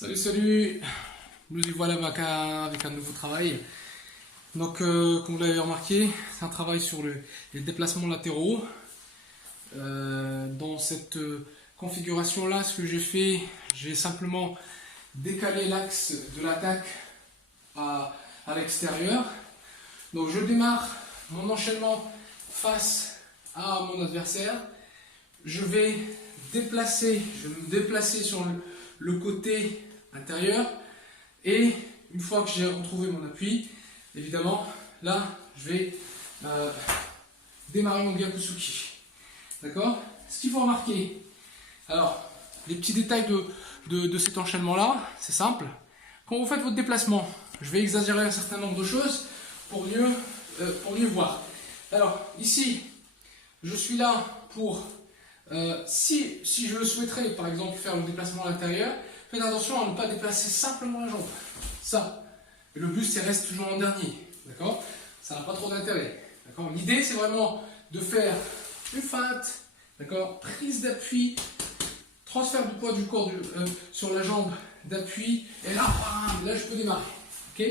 Salut, salut. Nous y voilà avec un nouveau travail. Donc, comme vous l'avez remarqué, c'est un travail sur les déplacements latéraux. Dans cette configuration-là, ce que j'ai fait, j'ai simplement décalé l'axe de l'attaque à l'extérieur. Donc, je démarre mon enchaînement face à mon adversaire. Je vais me déplacer sur le côté intérieur, et une fois que j'ai retrouvé mon appui, évidemment là je vais démarrer mon Gyakusuki. D'accord? Ce qu'il faut remarquer, alors les petits détails de cet enchaînement là, c'est simple. Quand vous faites votre déplacement, je vais exagérer un certain nombre de choses pour mieux voir. Alors ici je suis là pour si je le souhaiterais, par exemple, faire le déplacement à l'intérieur, faites attention à ne pas déplacer simplement la jambe. Ça. Et le buste, il reste toujours en dernier. D'accord? Ça n'a pas trop d'intérêt. D'accord? L'idée, c'est vraiment de faire une feinte, d'accord? Prise d'appui, transfert du poids du corps sur la jambe d'appui, et là, là, je peux démarrer. Ok?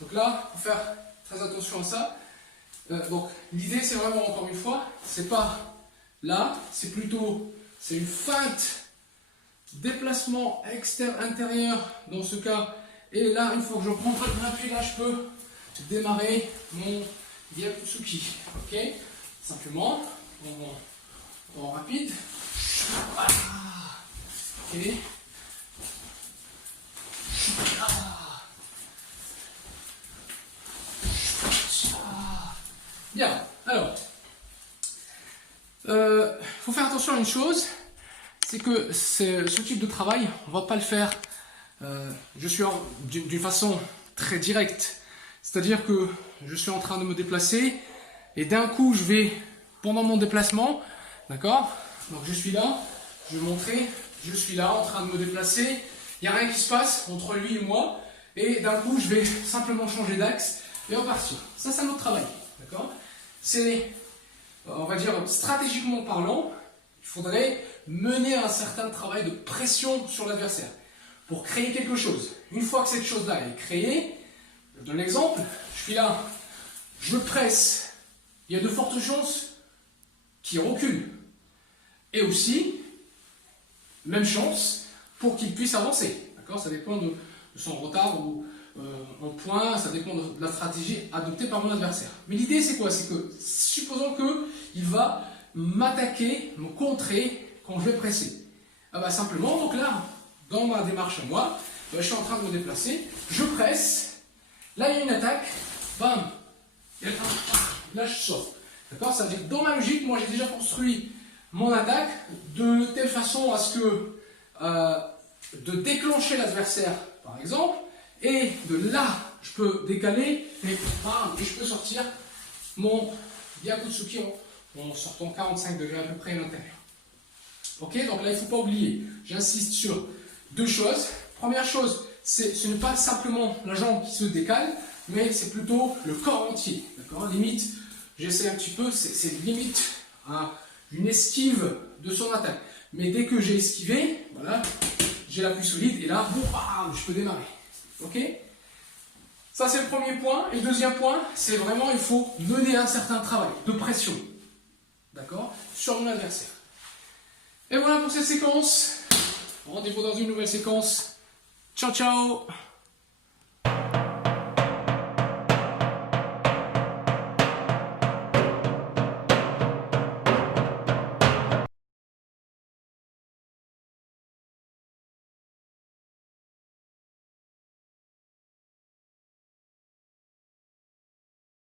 Donc là, il faut faire très attention à ça. Donc, l'idée, c'est vraiment, encore une fois, c'est pas là, c'est plutôt, c'est une feinte, déplacement intérieur dans ce cas, et là, une fois que je prends mon appui, là, je peux démarrer mon Gyakusuki. Ok? Simplement, en rapide. Voilà. Ok? Bien, alors. Faut faire attention à une chose, c'est que ce type de travail, on va pas le faire d'une façon très directe. C'est-à-dire que je suis en train de me déplacer et d'un coup je vais, pendant mon déplacement, d'accord? Donc je suis là, je vais montrer, je suis là en train de me déplacer, il n'y a rien qui se passe entre lui et moi, et d'un coup je vais simplement changer d'axe et repartir. Ça c'est un autre travail, d'accord? C'est, on va dire, stratégiquement parlant, il faudrait mener un certain travail de pression sur l'adversaire pour créer quelque chose. Une fois que cette chose-là est créée, je donne l'exemple, je suis là, je presse, il y a de fortes chances qu'il recule. Et aussi, même chance pour qu'il puisse avancer. D'accord? Ça dépend de son retard ou en point, ça dépend de la stratégie adoptée par mon adversaire. Mais l'idée c'est quoi? C'est que, supposons qu'il va m'attaquer, me contrer quand je vais presser. Ah bah simplement, donc là, dans ma démarche à moi, je suis en train de me déplacer, je presse, là il y a une attaque, bam, et là je sors. D'accord? Ça veut dire que dans ma logique, moi j'ai déjà construit mon attaque de telle façon à ce que de déclencher l'adversaire, par exemple, et de là, je peux décaler et bam, et je peux sortir mon Gyakusuki en sortant 45 degrés à peu près à l'intérieur. Ok, donc là il ne faut pas oublier, j'insiste sur deux choses. Première chose, ce n'est pas simplement la jambe qui se décale, mais c'est plutôt le corps entier. D'accord? Limite, j'essaie un petit peu, c'est limite une esquive de son attaque. Mais dès que j'ai esquivé, voilà, j'ai l'appui solide et là, boum, bam, je peux démarrer. Ok? Ça c'est le premier point. Et le deuxième point, c'est vraiment, il faut mener un certain travail de pression. D'accord? Sur mon adversaire. Et voilà pour cette séquence. Rendez-vous dans une nouvelle séquence. Ciao, ciao!